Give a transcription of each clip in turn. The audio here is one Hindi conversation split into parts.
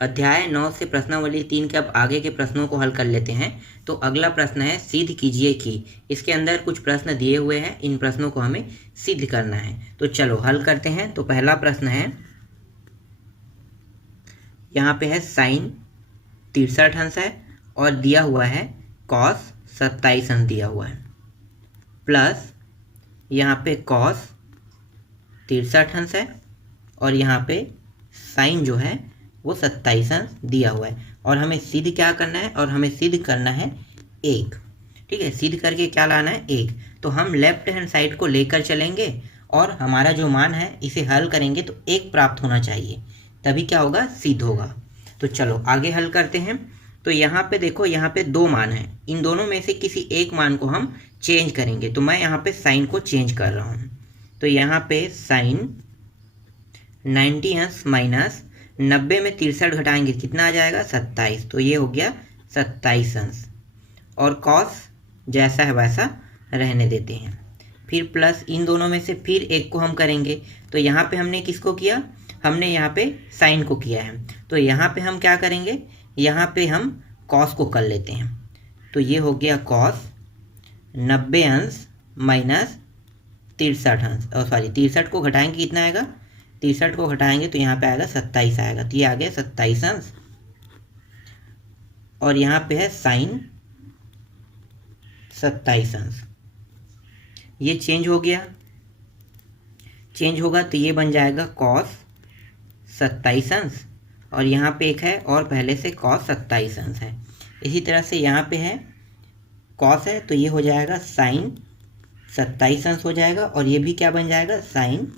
अध्याय 9 से प्रश्नावली 3 के अब आगे के प्रश्नों को हल कर लेते हैं। तो अगला प्रश्न है सिद्ध कीजिए कि। इसके अंदर कुछ प्रश्न दिए हुए हैं, इन प्रश्नों को हमें सिद्ध करना है। तो चलो हल करते हैं। तो पहला प्रश्न है, यहाँ पे है साइन 63 अंश है और दिया हुआ है कॉस 27 अंश दिया हुआ है, प्लस यहाँ पे कॉस 63 अंश है और यहाँ पे साइन जो है वो 27 अंश दिया हुआ है। और हमें सिद्ध क्या करना है, और हमें सिद्ध करना है 1। ठीक है, सिद्ध करके क्या लाना है 1। तो हम लेफ्ट हैंड साइड को लेकर चलेंगे और हमारा जो मान है इसे हल करेंगे तो 1 प्राप्त होना चाहिए, तभी क्या होगा, सिद्ध होगा। तो चलो आगे हल करते हैं। तो यहाँ पे देखो, यहाँ पे 2 मान हैं, इन दोनों में से किसी एक मान को हम चेंज करेंगे। तो मैं यहाँ पे साइन को चेंज कर रहा हूँ। तो यहाँ पे साइन 90 अंश माइनस 90 में 63 घटाएंगे कितना आ जाएगा, 27। तो ये हो गया 27 अंश। और कॉस जैसा है वैसा रहने देते हैं। फिर प्लस इन दोनों में से फिर एक को हम करेंगे। तो यहाँ पे हमने किसको किया, हमने यहाँ पे साइन को किया है। तो यहाँ पे हम क्या करेंगे, यहाँ पे हम कॉस को कर लेते हैं। तो ये हो गया कॉस 90 अंश माइनस 63 अंश, सॉरी 63 को घटाएंगे कितना आएगा, 63 को घटाएंगे तो यहाँ पे आएगा 27 आएगा। तो ये आ गया 27 अंश। और यहाँ पे है साइन 27 अंश। ये चेंज हो गया, चेंज होगा तो ये बन जाएगा कॉस 27 अंश। और यहाँ पे एक है और पहले से कॉस 27 अंश है। इसी तरह से यहाँ पे है कॉस है तो ये हो जाएगा साइन 27 अंश हो जाएगा। और ये भी क्या बन जाएगा, साइन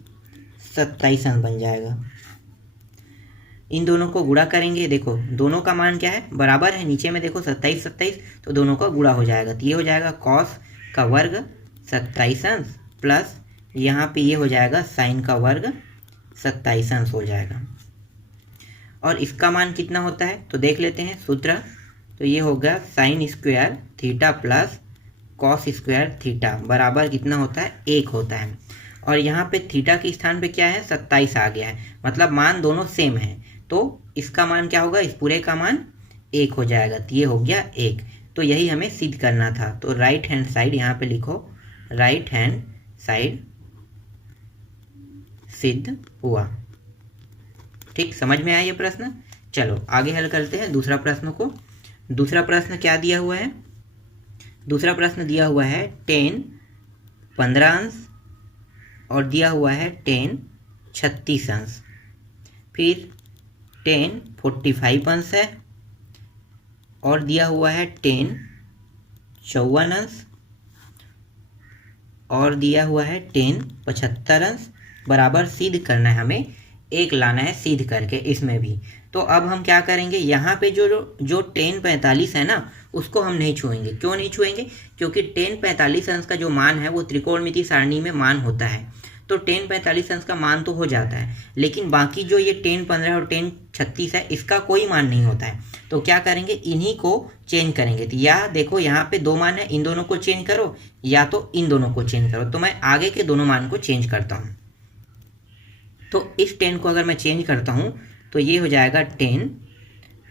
27 अंश बन जाएगा। इन दोनों को गुणा करेंगे, देखो दोनों का मान क्या है, बराबर है। नीचे में देखो 27 27, तो दोनों का गुणा हो जाएगा। तो ये हो जाएगा कॉस का वर्ग 27 अंश प्लस यहाँ पे ये हो जाएगा साइन का वर्ग 27 अंश हो जाएगा। और इसका मान कितना होता है तो देख लेते हैं सूत्र। तो ये होगा sine square theta plus cos square theta बराबर कितना होता है, 1 होता है। और यहाँ पे थीटा के स्थान पे क्या है, 27 आ गया है, मतलब मान दोनों सेम है। तो इसका मान क्या होगा, इस पूरे का मान 1 हो जाएगा। तो ये हो गया 1। तो यही हमें सिद्ध करना था। तो राइट हैंड साइड यहाँ पे लिखो, राइट हैंड साइड सिद्ध हुआ। ठीक, समझ में आया ये प्रश्न। चलो आगे हल करते हैं दूसरा प्रश्न को। दूसरा प्रश्न क्या दिया हुआ है, दूसरा प्रश्न दिया हुआ है 10 15 अंश और दिया हुआ है 10 36 अंश। फिर 10 45 अंश है और दिया हुआ है 10 54 अंश और दिया हुआ है 10 75 अंश बराबर सिद्ध करना है हमें, 1 लाना है सिद्ध करके इसमें भी। तो अब हम क्या करेंगे, यहाँ पे जो 10 45 है ना उसको हम नहीं छुएंगे। क्यों नहीं छुएंगे, क्योंकि 10 45 अंश का जो मान है वो त्रिकोणमिति सारणी में मान होता है। तो 10 45 अंश का मान तो हो जाता है, लेकिन बाकी जो ये 10 15 और 10 36 है इसका कोई मान नहीं होता है। तो क्या करेंगे, इन्हीं को चेंज करेंगे। तो या देखो यहाँ पे 2 मान है, इन दोनों को चेंज करो या तो इन दोनों को चेंज करो। तो मैं आगे के दोनों मान को चेंज करता हूँ। तो इस 10 को अगर मैं चेंज करता हूँ तो ये हो जाएगा 10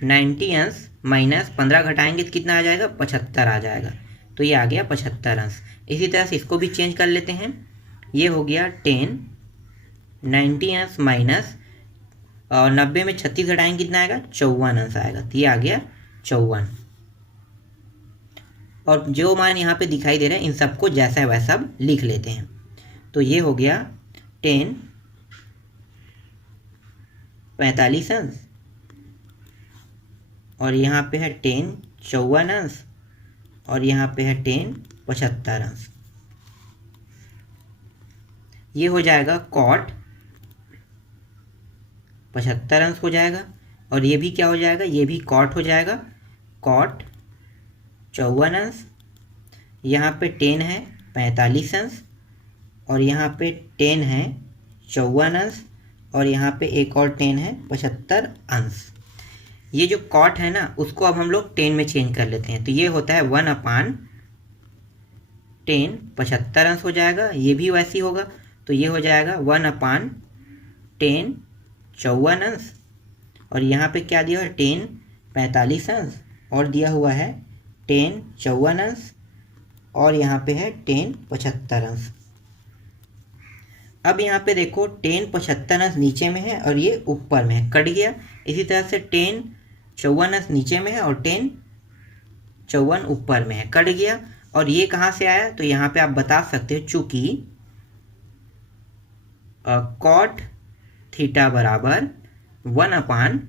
90 अंश माइनस 15 घटाएंगे तो कितना आ जाएगा, 75 आ जाएगा। तो ये आ गया 75 अंश। इसी तरह से इसको भी चेंज कर लेते हैं। ये हो गया 10 90 अंश माइनस और 90 में 36 घटाएंगे कितना आएगा, 54 अंश आएगा। तो ये आ गया 54। और जो मान यहाँ पे दिखाई दे रहे हैं इन सबको जैसा है वैसा अब लिख लेते हैं। तो ये हो गया 10 45 अंश और यहाँ पे है 10 54 अंश और यहाँ पे है 10 75 अंश। ये हो जाएगा कॉट 75 अंश हो जाएगा। और ये भी क्या हो जाएगा, ये भी कॉट हो जाएगा, कॉट 54 अंश। यहाँ पे 10 है 45 अंश और यहाँ पे 10 है 54 अंश और यहाँ पे एक और 10 है 75 अंश। ये जो कॉट है ना उसको अब हम लोग 10 में चेंज कर लेते हैं। तो ये होता है 1/10 75 अंश हो जाएगा। ये भी वैसी होगा, तो ये हो जाएगा 1/10 54 अंश और यहाँ पे क्या दिया हुआ है 10 45 अंश और दिया हुआ है 10 54 अंश और यहाँ पे है 10 75 अंश। अब यहाँ पे देखो 10 75 अंश नीचे में है और ये ऊपर में है, कट गया। इसी तरह से 10 54 अंश नीचे में है और 10 54 ऊपर में है, कट गया। और ये कहाँ से आया, तो यहाँ पे आप बता सकते हो चूंकि कॉट थीटा बराबर 1/10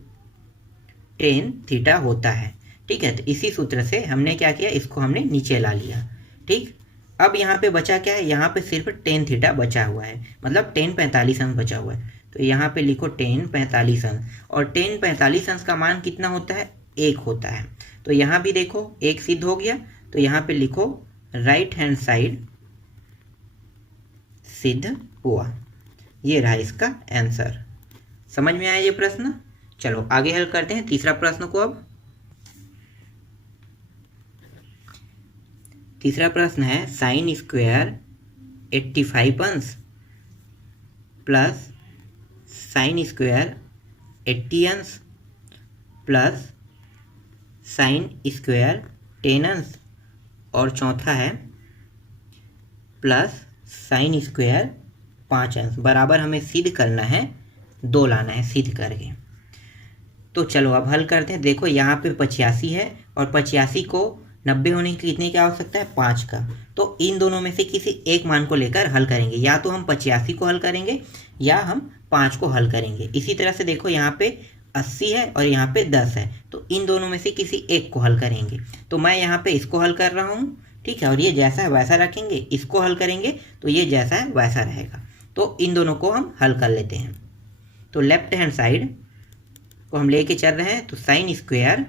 थीटा होता है। ठीक है, तो इसी सूत्र से हमने क्या किया, इसको हमने नीचे ला लिया। ठीक, अब यहाँ पे बचा क्या है, यहाँ पे सिर्फ 10 थीटा बचा हुआ है, मतलब 10 45 अंश बचा हुआ है। तो यहाँ पे लिखो 10 45 अंश और 10 45 अंश का मान कितना होता है, 1 होता है। तो यहाँ भी देखो 1 सिद्ध हो गया, तो यहाँ पे लिखो राइट हैंड साइड सिद्ध हुआ। ये रहा इसका आंसर। समझ में आया ये प्रश्न। चलो आगे हल करते हैं तीसरा प्रश्न को। अब तीसरा प्रश्न है साइन स्क्वायर 85 अंश प्लस साइन स्क्वायर 80 अंश प्लस साइन स्क्वायर 10 अंश और चौथा है प्लस साइन स्क्वायर 5 अंश बराबर हमें सिद्ध करना है, 2 लाना है सिद्ध करके। तो चलो अब हल करते हैं। देखो यहाँ पे 85 है और 85 को 90 होने की कितने की आवश्यकता है, 5 का। तो इन दोनों में से किसी एक मान को लेकर हल करेंगे, या तो हम 85 को हल करेंगे या हम 5 को हल करेंगे। इसी तरह से देखो यहाँ पे 80 है और यहाँ पे 10 है, तो इन दोनों में से किसी एक को हल करेंगे। तो मैं यहाँ पे इसको हल कर रहा हूँ, ठीक है, और ये जैसा है वैसा रखेंगे। इसको हल करेंगे तो ये जैसा है वैसा रहेगा। तो इन दोनों को हम हल कर लेते हैं। तो लेफ्ट हैंड साइड को हम लेके चल रहे हैं, तो साइन स्क्वायर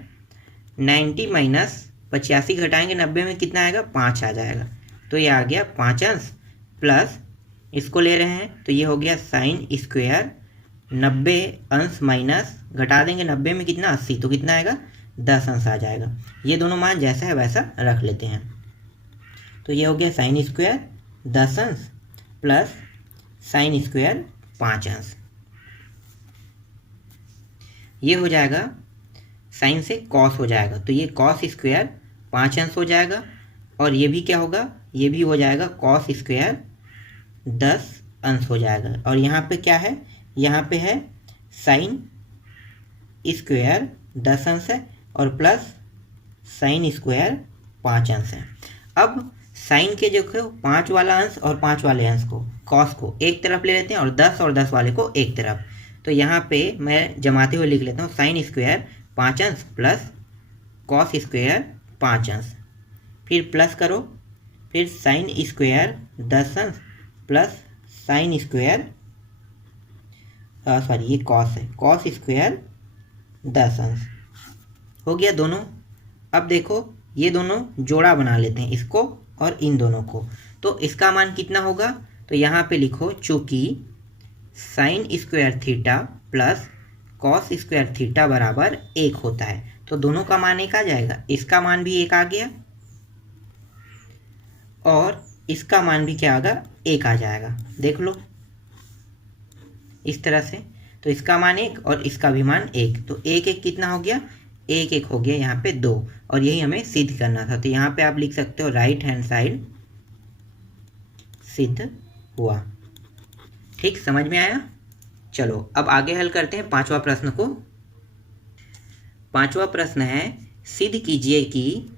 90 माइनस 85 घटाएंगे 90 में कितना आएगा, 5 आ जाएगा। तो ये आ गया 5 अंश प्लस इसको ले रहे हैं तो ये हो गया साइन स्क्वायर 90 अंश माइनस घटा देंगे 90 में कितना 80, तो कितना आएगा 10 अंश आ जाएगा। ये दोनों मान जैसा है वैसा रख लेते हैं। तो ये हो गया साइन स्क्वायर 10 अंश प्लस साइन स्क्वायर 5 अंश। ये हो जाएगा साइन से कॉस हो जाएगा, तो ये कॉस स्क्वायर 5 अंश हो जाएगा और ये भी क्या होगा, ये भी हो जाएगा कॉस स्क्वायर 10 अंश हो जाएगा। और यहाँ पे क्या है, यहाँ पे है साइन स्क्वायर 10 अंश है और प्लस साइन स्क्वायर 5 अंश है। अब साइन के जो 5 वाला अंश और 5 वाले अंश को, कॉस को एक तरफ ले लेते हैं और 10 वाले को एक तरफ। तो यहाँ पे मैं जमाते हुए लिख लेता हूँ साइन स्क्वायर 5 अंश प्लस कॉस स्क्वायर 5 अंश, फिर प्लस करो, फिर साइन स्क्वायर 10 अंश प्लस साइन स्क्वायर सॉरी ये कॉस है, कॉस स्क्वायर 10 अंश हो गया दोनों। अब देखो ये दोनों जोड़ा बना लेते हैं, इसको और इन दोनों को। तो इसका मान कितना होगा, तो यहाँ पे लिखो चूंकि sine square theta plus cos square theta बराबर 1 होता है, तो दोनों का मान 1 आ जाएगा। इसका मान भी 1 आ गया और इसका मान भी क्या आएगा, 1 आ जाएगा। देख लो इस तरह से, तो इसका मान 1 और इसका भी मान 1, तो 1 1 कितना हो गया, 1 1 हो गया यहाँ पे 2, और यही हमें सिद्ध करना था। तो यहाँ पे आप लिख सकते हो राइट हैंड साइड सिद्ध हुआ। ठीक, समझ में आया। चलो अब आगे हल करते हैं 5वां प्रश्न को। 5वां प्रश्न है सिद्ध कीजिए कि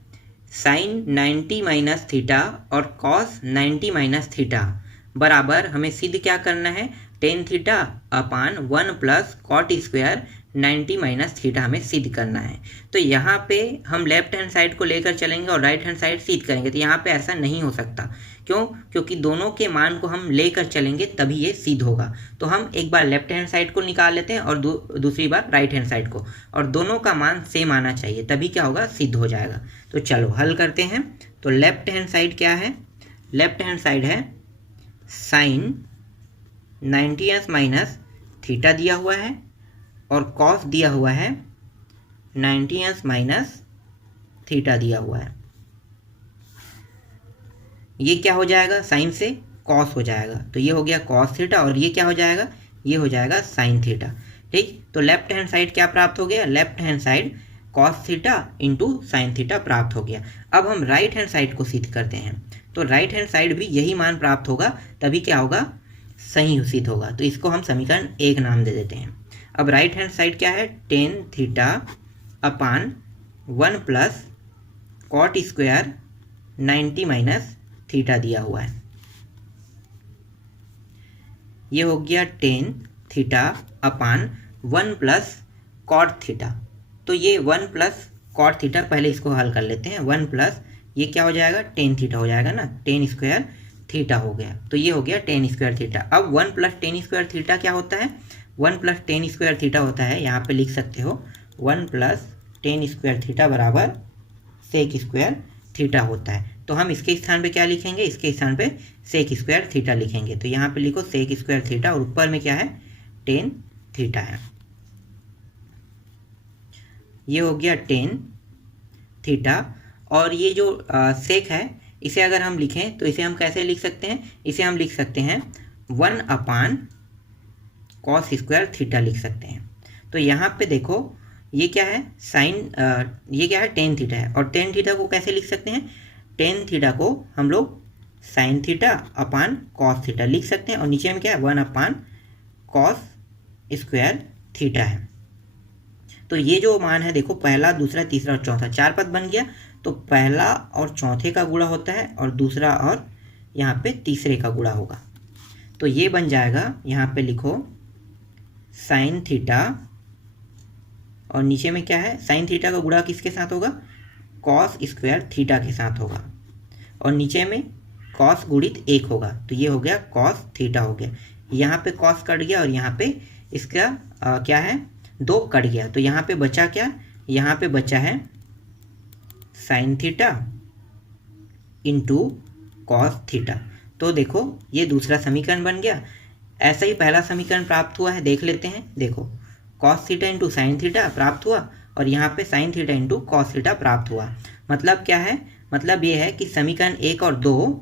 साइन 90 माइनस थीटा और कॉस 90 माइनस थीटा बराबर, हमें सिद्ध क्या करना है, tan theta upon 1 plus cot square 90 minus theta हमें सिद्ध करना है। तो यहाँ पे हम लेफ्ट हैंड साइड को लेकर चलेंगे और राइट हैंड साइड सिद्ध करेंगे। तो यहाँ पे ऐसा नहीं हो सकता, क्यों, क्योंकि दोनों के मान को हम लेकर चलेंगे तभी ये सिद्ध होगा। तो हम एक बार लेफ्ट हैंड साइड को निकाल लेते हैं और दूसरी बार राइट हैंड साइड को, और दोनों का मान सेम आना चाहिए, तभी क्या होगा, सिद्ध हो जाएगा। तो चलो हल करते हैं। तो लेफ्ट हैंड साइड क्या है, लेफ्ट हैंड साइड है साइन 90 अंश माइनस थीटा दिया हुआ है और कॉस दिया हुआ है 90 अंश माइनस थीटा दिया हुआ है। ये क्या हो जाएगा, साइन से कॉस हो जाएगा, तो ये हो गया कॉस थीटा और ये क्या हो जाएगा, ये हो जाएगा साइन थीटा। ठीक। तो लेफ्ट हैंड साइड क्या प्राप्त हो गया, left hand side cos theta into sine theta प्राप्त हो गया। अब हम राइट हैंड साइड को सिद्ध करते हैं, तो राइट हैंड साइड भी यही मान प्राप्त होगा, तभी क्या होगा, सही सिद्ध होगा। तो इसको हम समीकरण 1 नाम दे देते हैं। अब राइट हैंड साइड क्या है, tan theta upon 1 plus cot square 90 minus theta दिया हुआ है। ये हो गया tan theta upon 1 plus cot theta. तो ये 1 प्लस कॉट थीटा, पहले इसको हल कर लेते हैं। 1 प्लस ये क्या हो जाएगा, टेन थीटा हो जाएगा ना, टेन स्क्वायर थीटा हो गया। तो ये हो गया टेन स्क्वायर थीटा। अब 1 प्लस टेन स्क्वायर थीटा क्या होता है, 1 प्लस टेन स्क्वायर थीटा होता है, यहाँ पे लिख सकते हो 1 प्लस टेन स्क्वायर थीटा बराबर सेक स्क्वायर थीटा होता है। तो हम इसके स्थान पे क्या लिखेंगे, इसके स्थान पे सेक स्क्वायर थीटा लिखेंगे। तो यहाँ पे लिखो सेक स्क्वायर थीटा और ऊपर में क्या है, टेन थीटा है। ये हो गया टेन थीटा। और ये जो सेक है, इसे अगर हम लिखें तो इसे हम कैसे लिख सकते हैं, इसे हम लिख सकते हैं 1 अपान कॉस स्क्वायर थीटा लिख सकते हैं। तो यहाँ पे देखो ये क्या है, साइन, ये क्या है, टेन थीटा है। और टेन थीटा को कैसे लिख सकते हैं, टेन थीटा को हम लोग sine theta upon cos theta लिख सकते हैं। और नीचे में क्या है, 1 अपान कॉस स्क्वायर थीटा है। तो ये जो मान है देखो, पहला, दूसरा, तीसरा और चौथा, 4 पद बन गया। तो पहला और चौथे का गुणा होता है और दूसरा और यहाँ पे तीसरे का गुणा होगा। तो ये बन जाएगा, यहाँ पे लिखो साइन थीटा, और नीचे में क्या है, साइन थीटा का गुणा किसके साथ होगा, कॉस स्क्वायर थीटा के साथ होगा। और नीचे में कॉस गुणित 1 होगा। तो ये हो गया कॉस थीटा हो गया। यहाँ पे कॉस कट गया और यहाँ पे इसका क्या है, 2 कट गया। तो यहाँ पे बचा क्या, यहाँ पे बचा है sine theta into cos theta. तो देखो ये दूसरा समीकरण बन गया। ऐसा ही पहला समीकरण प्राप्त हुआ है, देख लेते हैं। देखो cos theta into sine theta प्राप्त हुआ और यहाँ पे sine theta into cos theta प्राप्त हुआ। मतलब क्या है, मतलब ये है कि समीकरण 1 और 2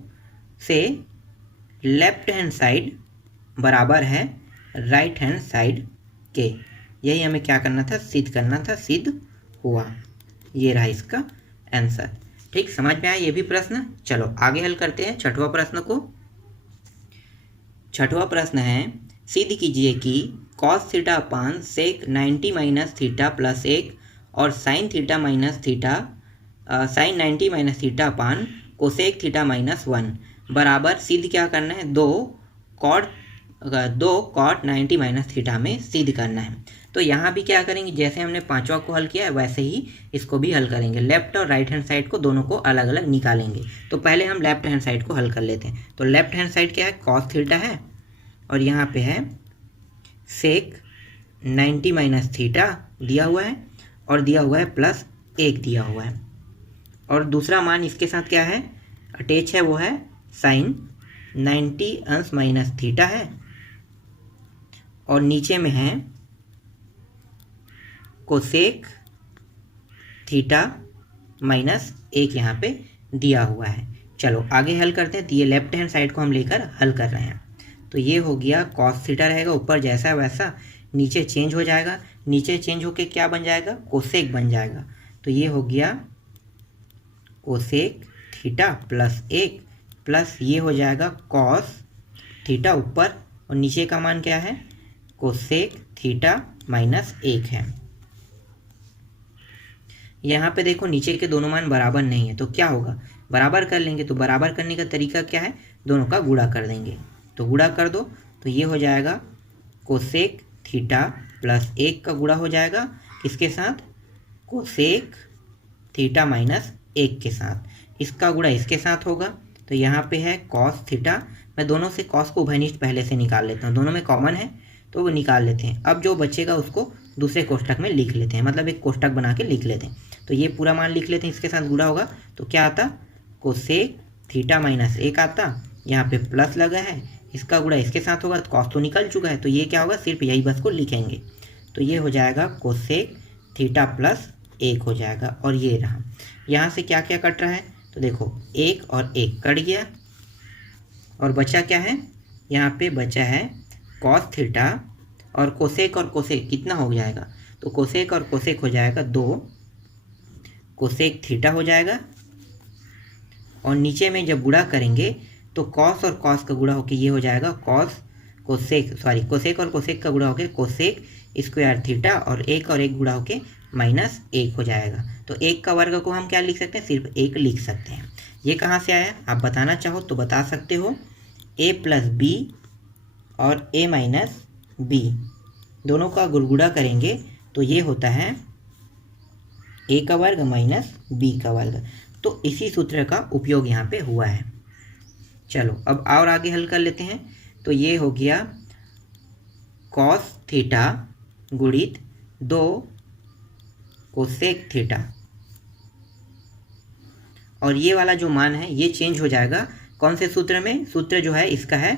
से लेफ्ट हैंड साइड बराबर है राइट हैंड साइड के। यही हमें क्या करना था, सिद्ध करना था, सिद्ध हुआ। ये रहा इसका आंसर। ठीक, समझ में आया ये भी प्रश्न। चलो आगे हल करते हैं छठवां प्रश्न को। छठवां प्रश्न है, सिद्ध कीजिए कि cos theta upon sec 90 minus theta plus 1 और sine theta minus theta, sine 90 minus theta upon cosec theta minus 1 बराबर, सिद्ध क्या करना है, 2 कॉट 90 माइनस थीटा में सिद्ध करना है। तो यहाँ भी क्या करेंगे, जैसे हमने पांचवा को हल किया है वैसे ही इसको भी हल करेंगे। लेफ्ट और राइट हैंड साइड को दोनों को अलग अलग निकालेंगे। तो पहले हम लेफ्ट हैंड साइड को हल कर लेते हैं। तो लेफ्ट हैंड साइड क्या है, कॉस थीटा है और यहाँ पे है सेक 90 माइनस थीटा दिया हुआ है और दिया हुआ है प्लस 1 दिया हुआ है। और दूसरा मान इसके साथ क्या है, अटैच है, वो है साइन 90 अंश माइनस थीटा है और नीचे में है कोसेक थीटा माइनस 1 यहाँ पे दिया हुआ है। चलो आगे हल करते हैं। तो ये लेफ्ट हैंड साइड को हम लेकर हल कर रहे हैं। तो ये हो गया कॉस थीटा रहेगा, ऊपर जैसा वैसा, नीचे चेंज हो जाएगा, नीचे चेंज होके क्या बन जाएगा, कोसेक बन जाएगा। तो ये हो गया कोसेक थीटा प्लस 1 प्लस ये हो जाएगा कॉस थीटा ऊपर और नीचे का मान क्या है, कोसेक थीटा माइनस 1 है। यहाँ पे देखो नीचे के दोनों मान बराबर नहीं है, तो क्या होगा, बराबर कर लेंगे। तो बराबर करने का तरीका क्या है, दोनों का गुणा कर देंगे। तो गुणा कर दो, तो ये हो जाएगा कोसेक थीटा प्लस 1 का गुणा हो जाएगा किसके साथ, कोसेक थीटा माइनस 1 के साथ। इसका गुणा इसके साथ होगा। तो यहाँ पे है कॉस थीटा, मैं दोनों से कॉस को उभयनिष्ठ पहले से निकाल लेता हूँ, दोनों में कॉमन है तो वो निकाल लेते हैं। अब जो बचेगा उसको दूसरे कोष्टक में लिख लेते हैं, मतलब एक कोष्टक बना के लिख लेते हैं। तो ये पूरा मान लिख लेते हैं, इसके साथ गुणा होगा तो क्या आता, कोसेक थीटा माइनस 1 आता, यहाँ पे प्लस लगा है, इसका गुणा इसके साथ होगा तो कॉस तो निकल चुका है, तो ये क्या होगा, सिर्फ यही बस को लिखेंगे। तो ये हो जाएगा कोसेक थीटा प्लस 1 हो जाएगा। और ये रहा, यहाँ से क्या क्या कट रहा है, तो देखो 1 और 1 कट गया और बचा क्या है, यहाँ पे बचा है कॉस थीटा और कोसेक कितना हो जाएगा, तो कोसेक और कोसेक हो जाएगा 2 कोसेक थीटा हो जाएगा। और नीचे में जब गुणा करेंगे तो कॉस और कॉस का गुणा होके ये हो जाएगा कोसेक और कोसेक का गुणा होके कोसेक स्क्वायर थीटा, और एक गुणा होके -1 हो जाएगा। तो 1 का वर्ग को हम क्या लिख सकते हैं, सिर्फ 1 लिख सकते हैं। ये कहाँ से आया, आप बताना चाहो तो बता सकते हो। a + b और a - b दोनों का गुणा करेंगे तो ये होता है a का वर्ग -b का वर्ग। तो इसी सूत्र का उपयोग यहाँ पे हुआ है। चलो अब और आगे हल कर लेते हैं। तो ये हो गया कॉस थीटा गुणित 2 कोसेक थीटा, और ये वाला जो मान है ये चेंज हो जाएगा कौन से सूत्र में, सूत्र जो है इसका है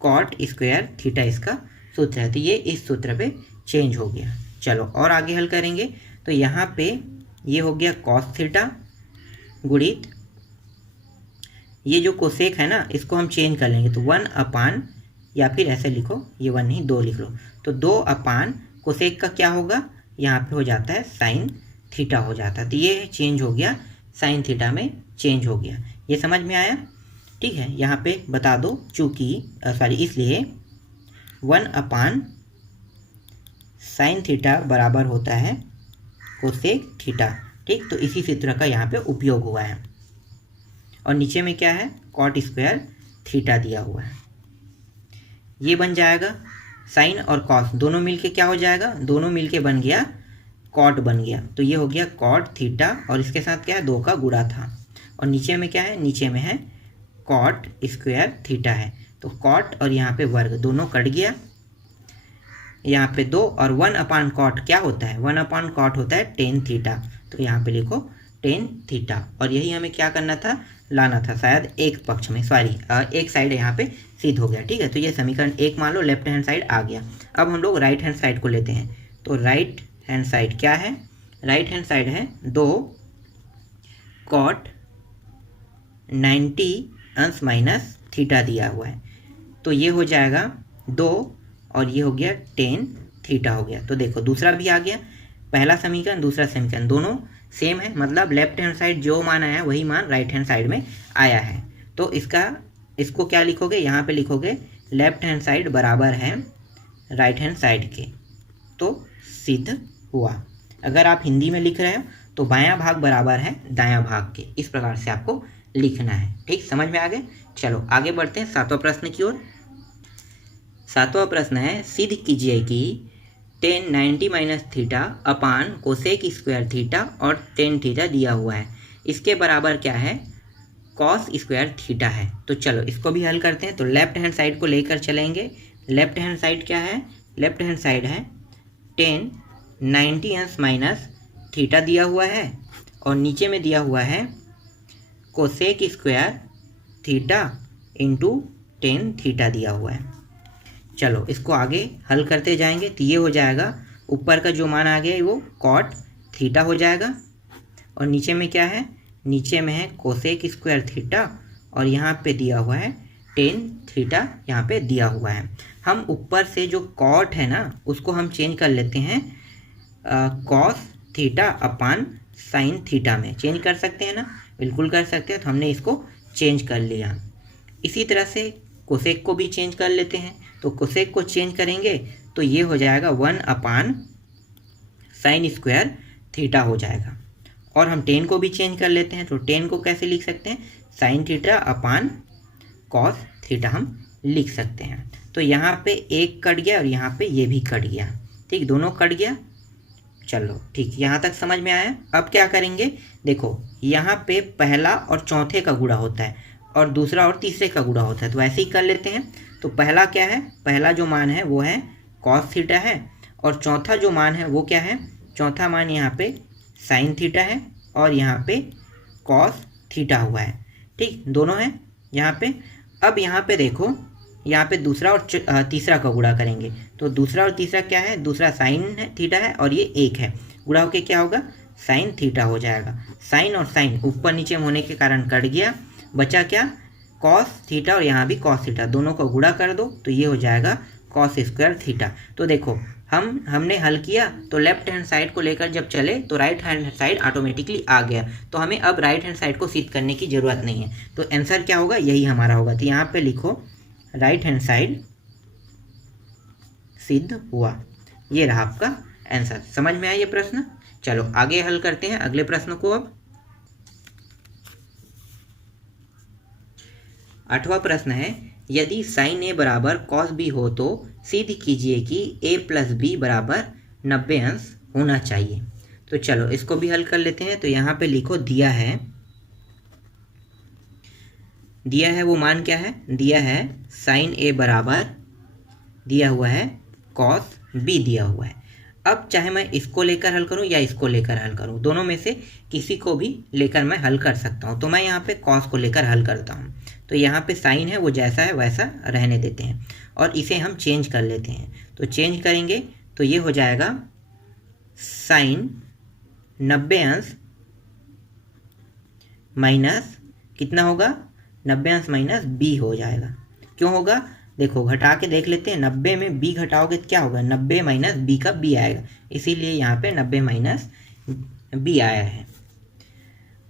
कॉट स्क्वायर थीटा, इसका सूत्र है। तो ये इस सूत्र पे चेंज हो गया। चलो और आगे हल करेंगे। तो यहाँ पे ये हो गया कॉस थीटा गुणित ये जो कोसेक है ना, इसको हम चेंज कर लेंगे। तो 1/, या फिर ऐसे लिखो, ये 1 नहीं 2 लिख लो। तो 2/, कोसेक का क्या होगा, यहाँ पे हो जाता है साइन थीटा हो जाता है। तो ये चेंज हो गया, साइन थीटा में चेंज हो गया। ये समझ में आया, ठीक है। यहाँ पे बता दो, चूँकि इसलिए 1/, साइन थीटा बराबर होता है कोसेक थीटा, ठीक। तो इसी सूत्र का यहाँ पे उपयोग हुआ है। और नीचे में क्या है, कॉट स्क्वायर थीटा दिया हुआ है। ये बन जाएगा साइन और कॉस दोनों मिलके क्या हो जाएगा, दोनों मिलके बन गया कॉट बन गया। तो ये हो गया कॉट थीटा, और इसके साथ क्या है 2 का गुणा था। और नीचे में क्या है, नीचे में है कॉट स्क्वायर थीटा है। तो कॉट और यहाँ पे वर्ग दोनों कट गया, यहाँ पे 2 और 1/, कॉट क्या होता है, 1/, कॉट होता है टेन थीटा। तो यहाँ पे लिखो टेन थीटा, और यही हमें क्या करना था, लाना था शायद एक पक्ष में, एक साइड यहाँ पे सिद्ध हो गया, ठीक है। तो ये समीकरण 1 मान लो, लेफ्ट हैंड साइड आ गया। अब हम लोग राइट हैंड साइड को लेते हैं। तो राइट हैंड साइड क्या है, राइट हैंड साइड है 2 कॉट 90 अंश माइनस थीटा दिया हुआ है। तो ये हो जाएगा 2 और ये हो गया 10 थीटा हो गया। तो देखो दूसरा भी आ गया, पहला समीकरण दूसरा समीकरण दोनों सेम है, मतलब लेफ्ट हैंड साइड जो मान आया है वही मान राइट हैंड साइड में आया है। तो इसको क्या लिखोगे, यहाँ पे लिखोगे लेफ्ट हैंड साइड बराबर है राइट हैंड साइड के। तो सिद्ध हुआ। अगर आप हिंदी में लिख रहे हो तो बायां भाग बराबर है दायां भाग के, इस प्रकार से आपको लिखना है, ठीक। समझ में आ गए। चलो आगे बढ़ते हैं 7वां प्रश्न की ओर। 7वां प्रश्न है, सिद्ध कीजिए कि tan 90 - theta upon cosec square theta और tan थीटा दिया हुआ है, इसके बराबर क्या है, कॉस स्क्वायर थीटा है। तो चलो इसको भी हल करते हैं। तो लेफ्ट हैंड साइड को लेकर चलेंगे। लेफ्ट हैंड साइड क्या है, लेफ्ट हैंड साइड है tan 90 अंश माइनस थीटा दिया हुआ है, और नीचे में दिया हुआ है cosec square theta into tan theta दिया हुआ है। चलो इसको आगे हल करते जाएंगे। तो ये हो जाएगा, ऊपर का जो मान आ गया वो कॉट थीटा हो जाएगा, और नीचे में क्या है, नीचे में है कोसेक स्क्वायर थीटा, और यहाँ पे दिया हुआ है tan थीटा, यहाँ पे दिया हुआ है। हम ऊपर से जो कॉट है ना उसको हम चेंज कर लेते हैं कॉस थीटा अपान साइन थीटा में। चेंज कर सकते हैं ना, बिल्कुल कर सकते हैं। तो हमने इसको चेंज कर लिया। इसी तरह से कोसेक को भी चेंज कर लेते हैं। तो कोसेक को चेंज करेंगे तो ये हो जाएगा 1/, साइन स्क्वायर थीटा हो जाएगा। और हम tan को भी चेंज कर लेते हैं। तो tan को कैसे लिख सकते हैं, sine theta upon cos theta हम लिख सकते हैं। तो यहाँ पे एक कट गया और यहाँ पे ये भी कट गया, ठीक, दोनों कट गया। चलो ठीक, यहाँ तक समझ में आया। अब क्या करेंगे, देखो यहाँ पे पहला और चौथे का गुणा होता है, और दूसरा और तीसरे का गुणा होता है। तो ऐसे ही कर लेते हैं। तो पहला क्या है, पहला जो मान है वो है कॉस थीटा है, और चौथा जो मान है वो क्या है, चौथा मान यहाँ पे साइन थीटा है, और यहाँ पे कॉस थीटा हुआ है, ठीक, दोनों है यहाँ पे। अब यहाँ पे देखो, यहाँ पे दूसरा और तीसरा का गुणा करेंगे। तो दूसरा और तीसरा क्या है, दूसरा साइन थीटा है और ये एक है, गुणा होके क्या होगा, साइन थीटा हो जाएगा। साइन और साइन ऊपर नीचे होने के कारण कट गया, बचा क्या, कॉस थीटा, और यहाँ भी कॉस थीटा, दोनों को गुणा कर दो तो ये हो जाएगा कॉस स्क्वायर थीटा। तो देखो हमने हल किया तो लेफ्ट हैंड साइड को लेकर जब चले तो राइट हैंड साइड ऑटोमेटिकली आ गया, तो हमें अब राइट हैंड साइड को सिद्ध करने की ज़रूरत नहीं है। तो आंसर क्या होगा, यही हमारा होगा। तो यहाँ पे लिखो राइट हैंड साइड सिद्ध हुआ। ये रहा आपका आंसर। समझ में आया ये प्रश्न? चलो आगे हल करते हैं अगले प्रश्न को। अब 8वां प्रश्न है, यदि साइन ए बराबर कॉस बी हो तो सिद्ध कीजिए कि ए प्लस बी बराबर 90 अंश होना चाहिए। तो चलो इसको भी हल कर लेते हैं। तो यहाँ पे लिखो दिया है वो मान क्या है, दिया है साइन ए बराबर दिया हुआ है कॉस बी दिया हुआ है। अब चाहे मैं इसको लेकर हल करूं या इसको लेकर हल करूं, दोनों में से किसी को भी लेकर मैं हल कर सकता हूं। तो मैं यहाँ पे कॉस को लेकर हल करता हूं। तो यहाँ पे साइन है वो जैसा है वैसा रहने देते हैं और इसे हम चेंज कर लेते हैं। तो चेंज करेंगे तो ये हो जाएगा साइन 90 अंश माइनस कितना होगा, 90 अंश माइनस बी हो जाएगा। क्यों होगा, देखो घटा के देख लेते हैं। 90 में बी घटाओगे तो क्या होगा, 90 माइनस बी का बी आएगा, इसीलिए यहाँ पे 90 माइनस बी आया है।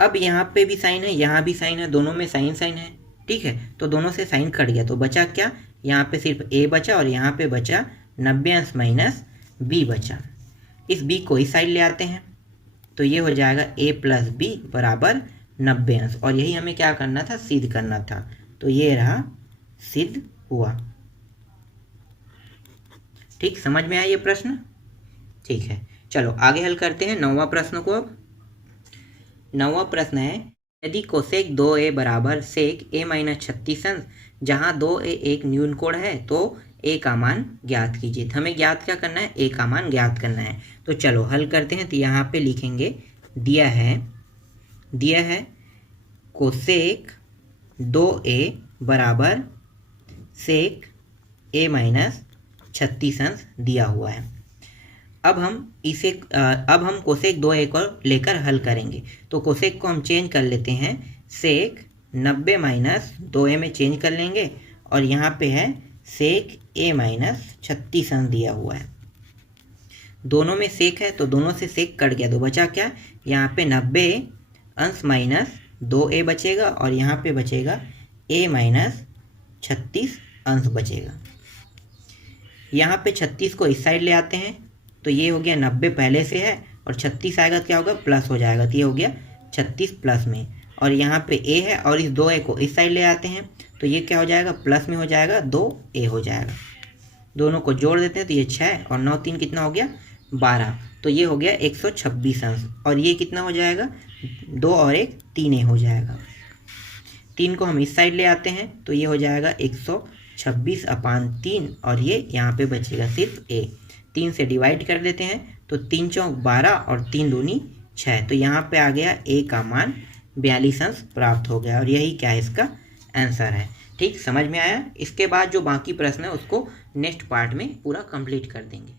अब यहाँ पे भी साइन है, यहाँ भी साइन है, दोनों में साइन साइन है, ठीक है। तो दोनों से साइन कट गया तो बचा क्या, यहाँ पे सिर्फ ए बचा और यहाँ पे बचा 90 अंश माइनस बी बचा। इस बी को इस साइड ले आते हैं तो ये हो जाएगा ए प्लस बी बराबर 90 अंश, और यही हमें क्या करना था, सिद्ध करना था। तो ये रहा सिद्ध हुआ। ठीक, समझ में आया ये प्रश्न? ठीक है, चलो आगे हल करते हैं 9वां प्रश्न को। अब 9वां प्रश्न है, यदि कोसेक 2a बराबर सेक a माइनस 36 अंश जहाँ 2a एक न्यून कोण है तो a का मान ज्ञात कीजिए। हमें ज्ञात क्या करना है, a का मान ज्ञात करना है। तो चलो हल करते हैं। तो यहाँ पे लिखेंगे दिया है कोसेक 2a बराबर सेक a माइनस 36 अंश दिया हुआ है। अब हम कोसेक 2a को लेकर हल करेंगे। तो कोसेक को हम चेंज कर लेते हैं, सेक 90 माइनस 2a में चेंज कर लेंगे और यहाँ पे है सेक a माइनस 36 अंश दिया हुआ है। दोनों में सेक है तो दोनों से सेक कट गया तो बचा क्या, यहाँ पे 90 अंश माइनस 2a बचेगा और यहाँ पे बचेगा a माइनस 36 अंश बचेगा। यहाँ पे 36 को इस साइड ले आते हैं तो ये हो गया 90 पहले से है और 36 आएगा तो क्या होगा, प्लस हो जाएगा। तो ये हो गया 36 प्लस में, और यहाँ पे a है और इस 2a को इस साइड ले आते हैं तो ये क्या हो जाएगा, प्लस में हो जाएगा, 2a हो जाएगा। दोनों को जोड़ देते हैं तो ये 6 और 9 3 कितना हो गया, 12। तो ये हो गया 126 अंश, और ये कितना हो जाएगा, 2 और 1 3 हो जाएगा। 3 को हम इस साइड ले आते हैं तो ये हो जाएगा 126/3 और ये यहाँ पे बचेगा सिर्फ a। 3 से डिवाइड कर देते हैं तो 3 चौक 12 और 3 दूनी 6। तो यहाँ पे आ गया a का मान 42 अंश प्राप्त हो गया, और यही क्या है, इसका आंसर है। ठीक, समझ में आया? इसके बाद जो बाकी प्रश्न है उसको नेक्स्ट पार्ट में पूरा कंप्लीट कर देंगे।